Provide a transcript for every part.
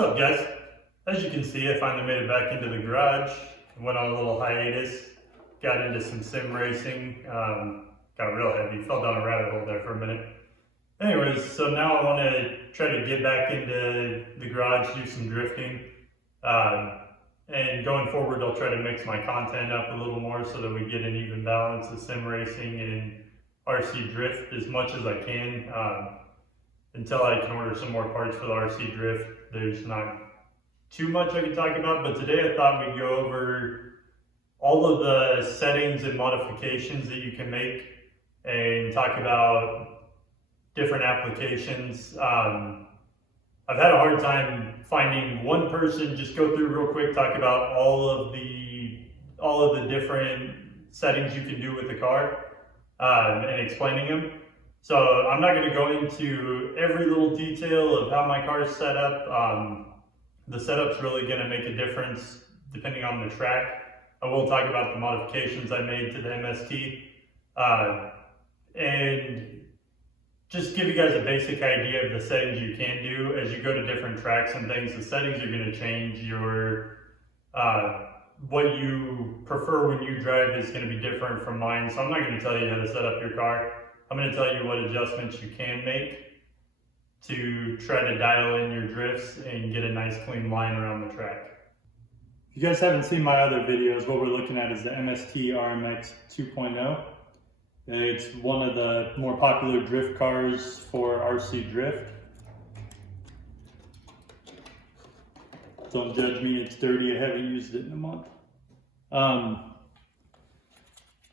What's up, guys? As you can see, I finally made it back into the garage. Went on a little hiatus, got into some sim racing, got real heavy, fell down a rabbit hole there for a minute. Anyways, so now I want to try to get back into the garage, do some drifting, and going forward I'll try to mix my content up a little more so that we get an even balance of sim racing and RC drift as much as I can. Until I can order some more parts for the RC drift, there's not too much I can talk about, but today I thought we'd go over all of the settings and modifications that you can make and talk about different applications. I've had a hard time finding one person, just go through real quick, talk about all of the different settings you can do with the car and explaining them. So I'm not going to go into every little detail of how my car is set up. The setup's really going to make a difference depending on the track. I will talk about the modifications I made to the MST and just give you guys a basic idea of the settings you can do. As you go to different tracks and things, the settings are going to change. Your what you prefer when you drive is going to be different from mine, so I'm not going to tell you how to set up your car. I'm going to tell you what adjustments you can make to try to dial in your drifts and get a nice clean line around the track. If you guys haven't seen my other videos, what we're looking at is the MST RMX 2.0. It's one of the more popular drift cars for RC drift. Don't judge me, it's dirty, I haven't used it in a month.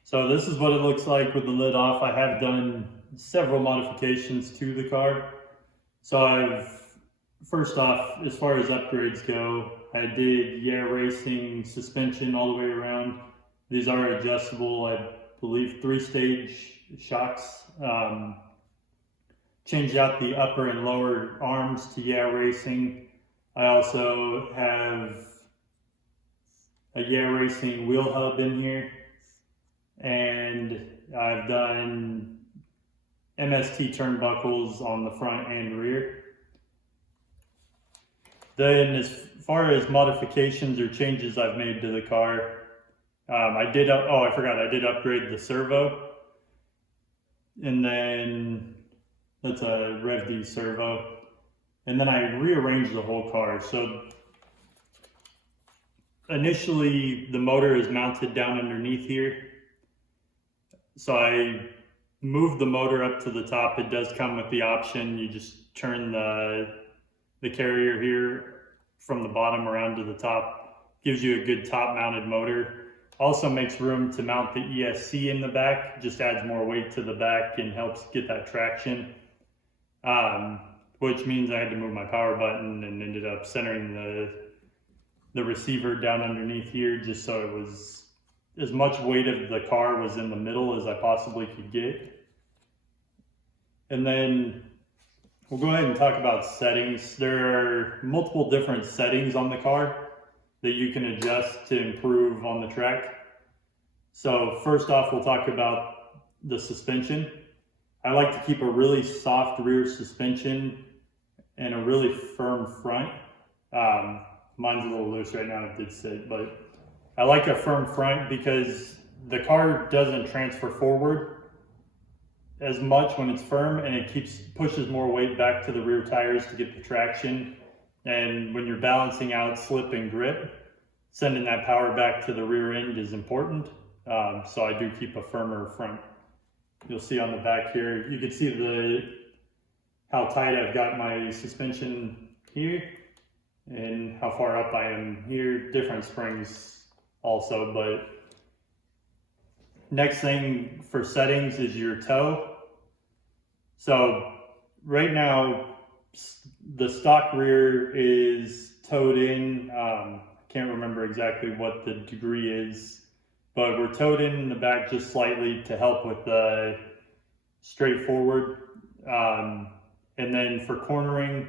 So this is what it looks like with the lid off. I have done several modifications to the car. So first off, as far as upgrades go, I did racing suspension all the way around. These are adjustable, I believe 3-stage shocks. Changed out the upper and lower arms to racing. I also have a racing wheel hub in here. And I've done MST turnbuckles on the front and rear. Then as far as modifications or changes I've made to the car, I did upgrade the servo. And then that's a Rev D servo. And then I rearranged the whole car. So initially the motor is mounted down underneath here. So I moved the motor up to the top. It does come with the option. You just turn the carrier here from the bottom around to the top. Gives you a good top mounted motor. Also makes room to mount the ESC in the back. Just adds more weight to the back and helps get that traction. Which means I had to move my power button and ended up centering the receiver down underneath here just so it was as much weight of the car was in the middle as I possibly could get. And then we'll go ahead and talk about settings. There are multiple different settings on the car that you can adjust to improve on the track. So first off, we'll talk about the suspension. I like to keep a really soft rear suspension and a really firm front. Mine's a little loose right now, it did sit, but I like a firm front because the car doesn't transfer forward as much when it's firm, and it pushes more weight back to the rear tires to get the traction. And when you're balancing out slip and grip, sending that power back to the rear end is important. So I do keep a firmer front. You'll see on the back here, you can see how tight I've got my suspension here and how far up I am here. Different springs also, but next thing for settings is your toe. So right now the stock rear is towed in. Can't remember exactly what the degree is, but we're towed in the back just slightly to help with the straightforward. And then for cornering,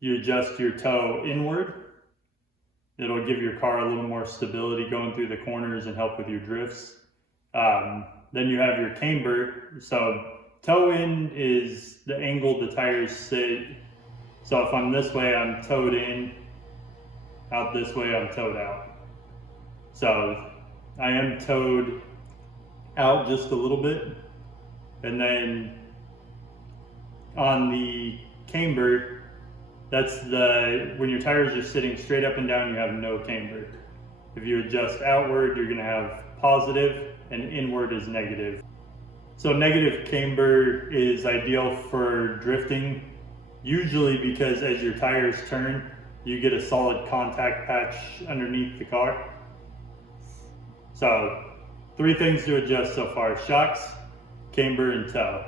you adjust your toe inward. It'll give your car a little more stability going through the corners and help with your drifts. Then you have your camber. So toe in is the angle the tires sit So if I'm this way, I'm towed in. Out this way, I'm towed out. So I am towed out just a little bit. And then on the camber, that's when your tires are sitting straight up and down, you have no camber. If you adjust outward, you're gonna have positive, and inward is negative. So negative camber is ideal for drifting, usually because as your tires turn, you get a solid contact patch underneath the car. So 3 things to adjust so far: shocks, camber, and tow.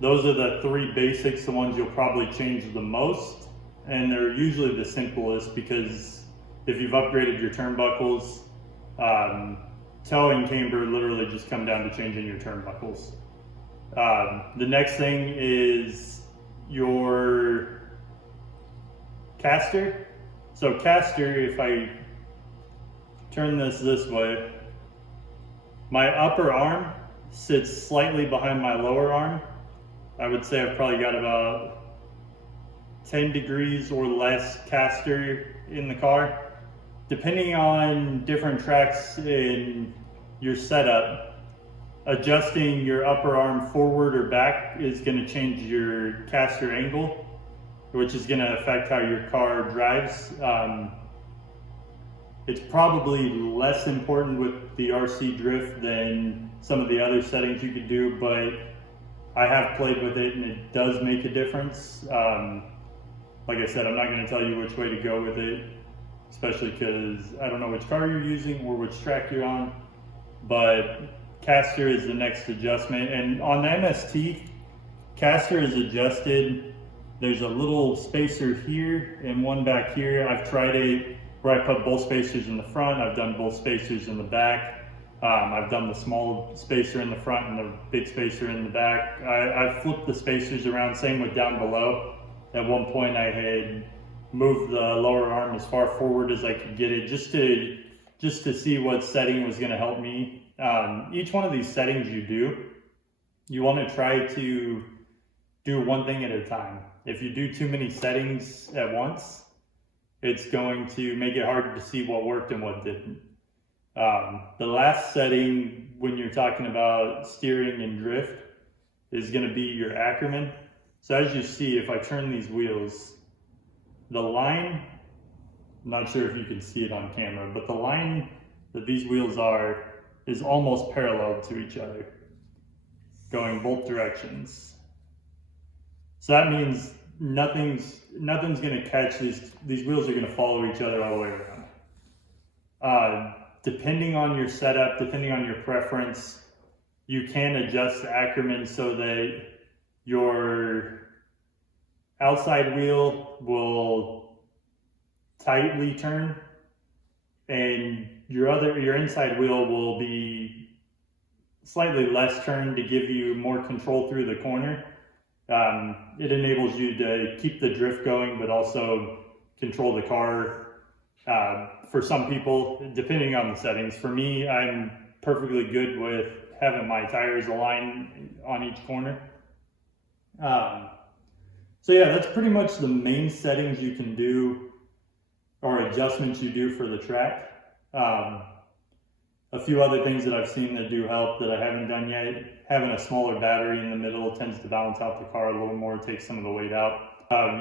Those are the 3 basics, the ones you'll probably change the most, and they're usually the simplest because if you've upgraded your turnbuckles, tow and camber literally just come down to changing your turnbuckles. The next thing is your caster. So caster, if I turn this way, my upper arm sits slightly behind my lower arm. I would say I've probably got about 10 degrees or less caster in the car. Depending on different tracks in your setup, adjusting your upper arm forward or back is going to change your caster angle, which is going to affect how your car drives. It's probably less important with the RC drift than some of the other settings you could do, but I have played with it and it does make a difference. Like I said, I'm not going to tell you which way to go with it, especially because I don't know which car you're using or which track you're on, but caster is the next adjustment. And on the MST, caster is adjusted. There's a little spacer here and one back here. I've tried it where I put both spacers in the front. I've done both spacers in the back. I've done the small spacer in the front and the big spacer in the back. I've flipped the spacers around, same with down below. At one point I had moved the lower arm as far forward as I could get it just to see what setting was going to help me. Each one of these settings you want to try to do one thing at a time. If you do too many settings at once, it's going to make it hard to see what worked and what didn't. The last setting when you're talking about steering and drift is going to be your Ackerman. So as you see, if I turn these wheels, the line, I'm not sure if you can see it on camera, but the line that these wheels are is almost parallel to each other, going both directions. So that means nothing's going to catch these wheels are going to follow each other all the way around. Depending on your setup, depending on your preference, you can adjust the Ackerman so that your outside wheel will tightly turn and your inside wheel will be slightly less turned to give you more control through the corner. It enables you to keep the drift going, but also control the car. For some people, depending on the settings. For me, I'm perfectly good with having my tires aligned on each corner. So yeah, that's pretty much the main settings you can do or adjustments you do for the track. A few other things that I've seen that do help that I haven't done yet. Having a smaller battery in the middle tends to balance out the car a little more, take some of the weight out.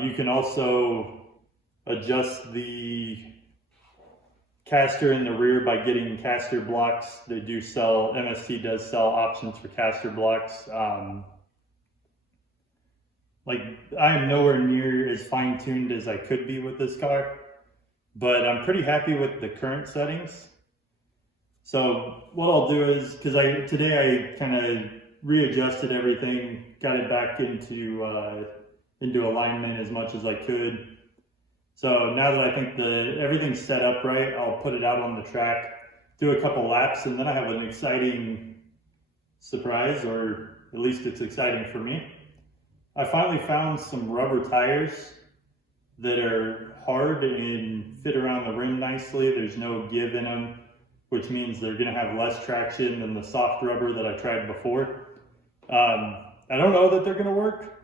You can also adjust the caster in the rear by getting caster blocks. They do sell, MST does sell options for caster blocks. Like, I am nowhere near as fine-tuned as I could be with this car, but I'm pretty happy with the current settings. So what I'll do is, because today I kind of readjusted everything, got it back into alignment as much as I could. So now that I think everything's set up right, I'll put it out on the track, do a couple laps, and then I have an exciting surprise, or at least it's exciting for me. I finally found some rubber tires that are hard and fit around the rim nicely. There's no give in them, which means they're going to have less traction than the soft rubber that I tried before. I don't know that they're going to work,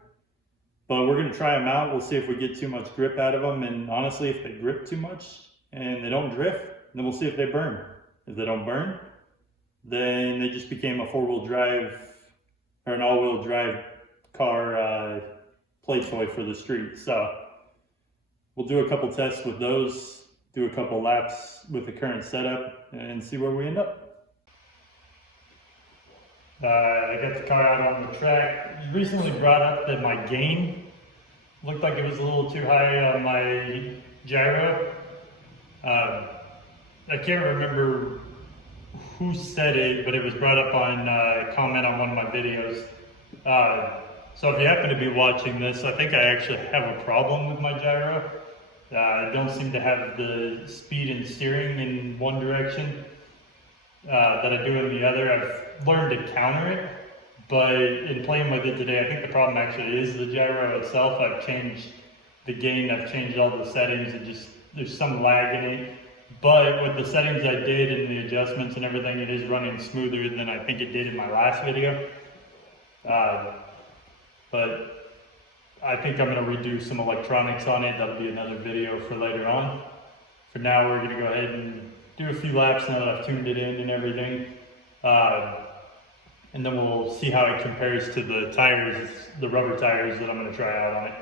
But we're gonna try them out. We'll see if we get too much grip out of them. And honestly, if they grip too much and they don't drift, then we'll see if they burn. If they don't burn, then they just became a 4-wheel drive or an all-wheel drive car play toy for the street. So we'll do a couple tests with those, do a couple laps with the current setup, and see where we end up. I got the car out on the track. You recently brought up that my gain looked like it was a little too high on my gyro. I can't remember who said it, but it was brought up on a comment on one of my videos. So if you happen to be watching this, I think I actually have a problem with my gyro. I don't seem to have the speed and steering in one direction that I do in the other. I've learned to counter it, but in playing with it today, I think the problem actually is the gyro itself. I've changed the gain, I've changed all the settings, there's some lag in it. But with the settings I did and the adjustments and everything, it is running smoother than I think it did in my last video. But I think I'm going to redo some electronics on it. That'll be another video for later on. For now, we're going to go ahead and do a few laps now that I've tuned it in and everything. And then we'll see how it compares to the tires, the rubber tires that I'm going to try out on it.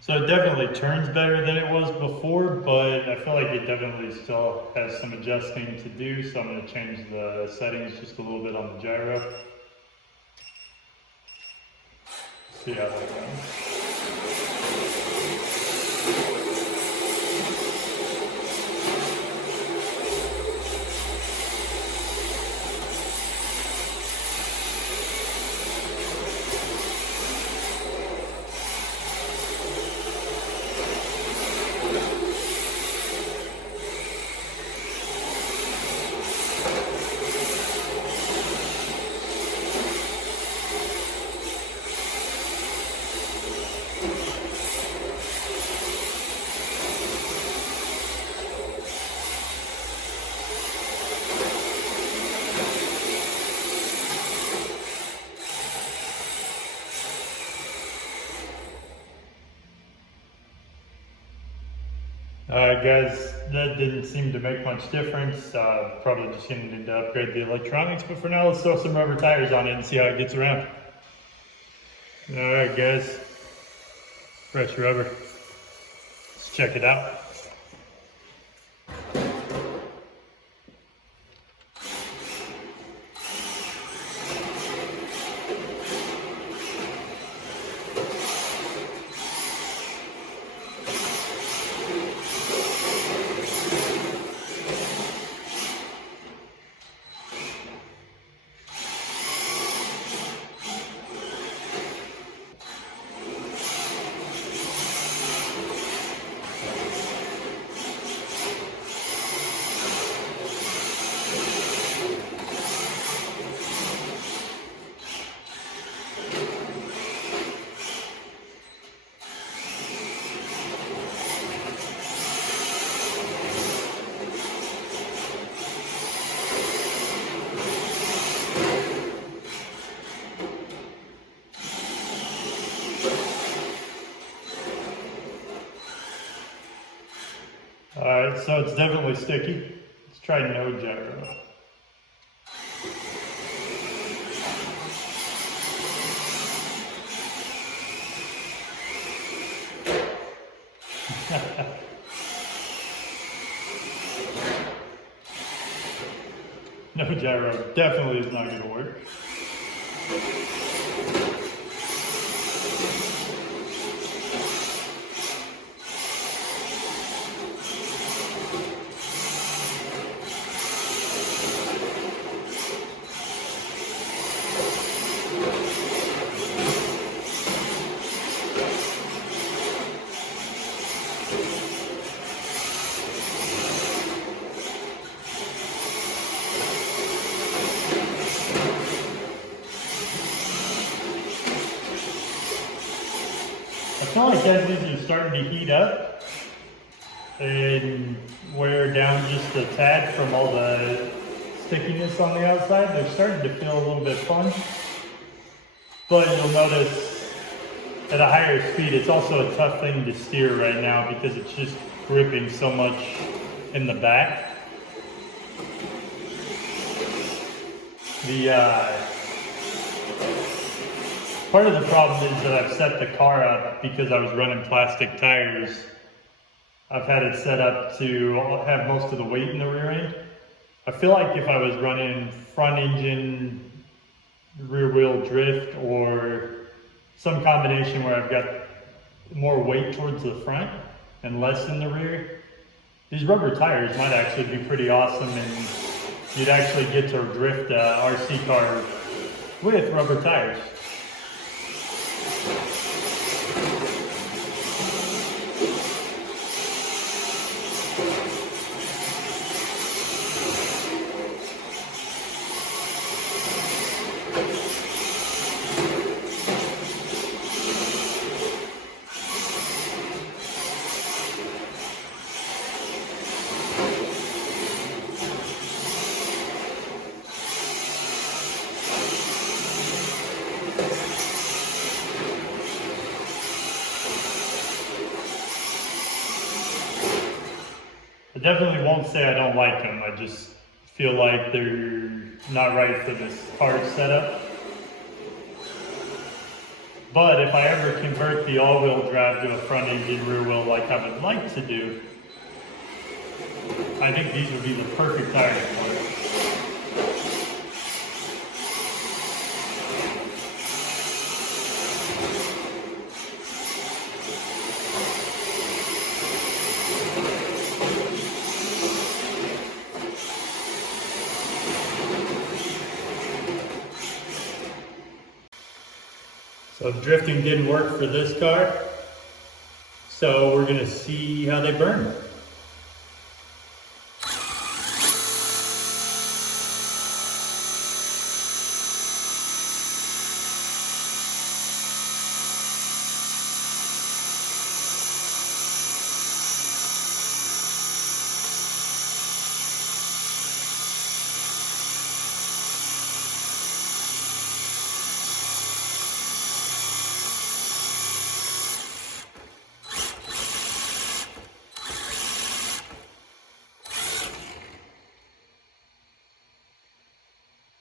So it definitely turns better than it was before, but I feel like it definitely still has some adjusting to do, so I'm going to change the settings just a little bit on the gyro. See how that goes. Alright guys, that didn't seem to make much difference. Probably just going to need to upgrade the electronics, but for now let's throw some rubber tires on it and see how it gets around. Alright guys, fresh rubber. Let's check it out. Alright, so it's definitely sticky. Let's try no gyro. No gyro definitely is not going to work. I feel like as these are starting to heat up and wear down just a tad from all the stickiness on the outside, they're starting to feel a little bit fun. But you'll notice at a higher speed, it's also a tough thing to steer right now because it's just gripping so much in the back. Part of the problem is that I've set the car up because I was running plastic tires. I've had it set up to have most of the weight in the rear end. I feel like if I was running front engine, rear wheel drift, or some combination where I've got more weight towards the front and less in the rear, these rubber tires might actually be pretty awesome, and you'd actually get to drift a RC car with rubber tires. I definitely won't say I don't like them. I just feel like they're not right for this hard setup. But if I ever convert the all-wheel drive to a front engine rear wheel like I would like to do, I think these would be the perfect tires for it. So drifting didn't work for this car, so we're going to see how they burn.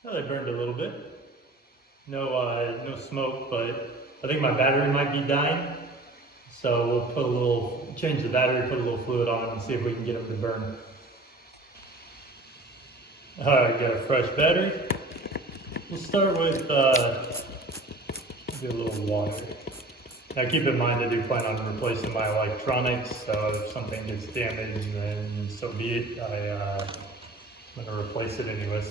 Well, they burned a little bit. No smoke, but I think my battery might be dying. So we'll change the battery, put a little fluid on it, and see if we can get them to burn. Alright, got a fresh battery. We'll start with do a little water. Now keep in mind I do plan on replacing my electronics, so if something gets damaged, then so be it. I'm going to replace it anyways.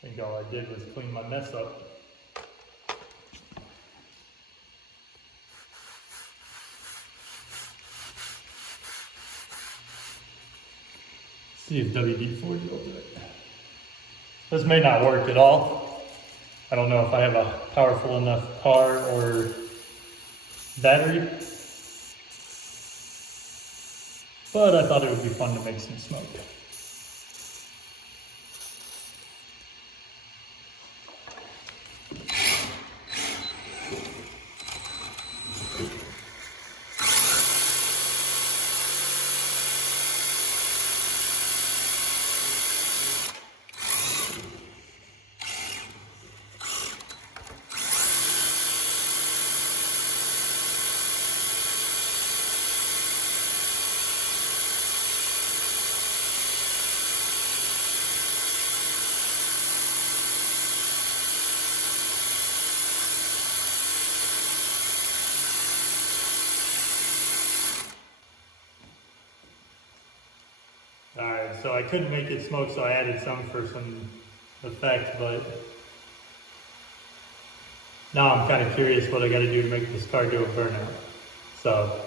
I think all I did was clean my mess up. See if WD-40 will do it. This may not work at all. I don't know if I have a powerful enough car or battery. But I thought it would be fun to make some smoke. Alright, so I couldn't make it smoke, so I added some for some effect, but now I'm kind of curious what I got to do to make this car do a burnout. So,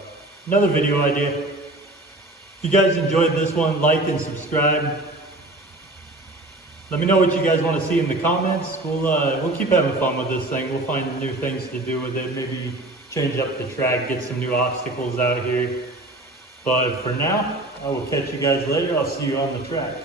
another video idea. If you guys enjoyed this one, like and subscribe. Let me know what you guys want to see in the comments. We'll keep having fun with this thing. We'll find new things to do with it. Maybe change up the track, get some new obstacles out here. But for now, I will catch you guys later. I'll see you on the track.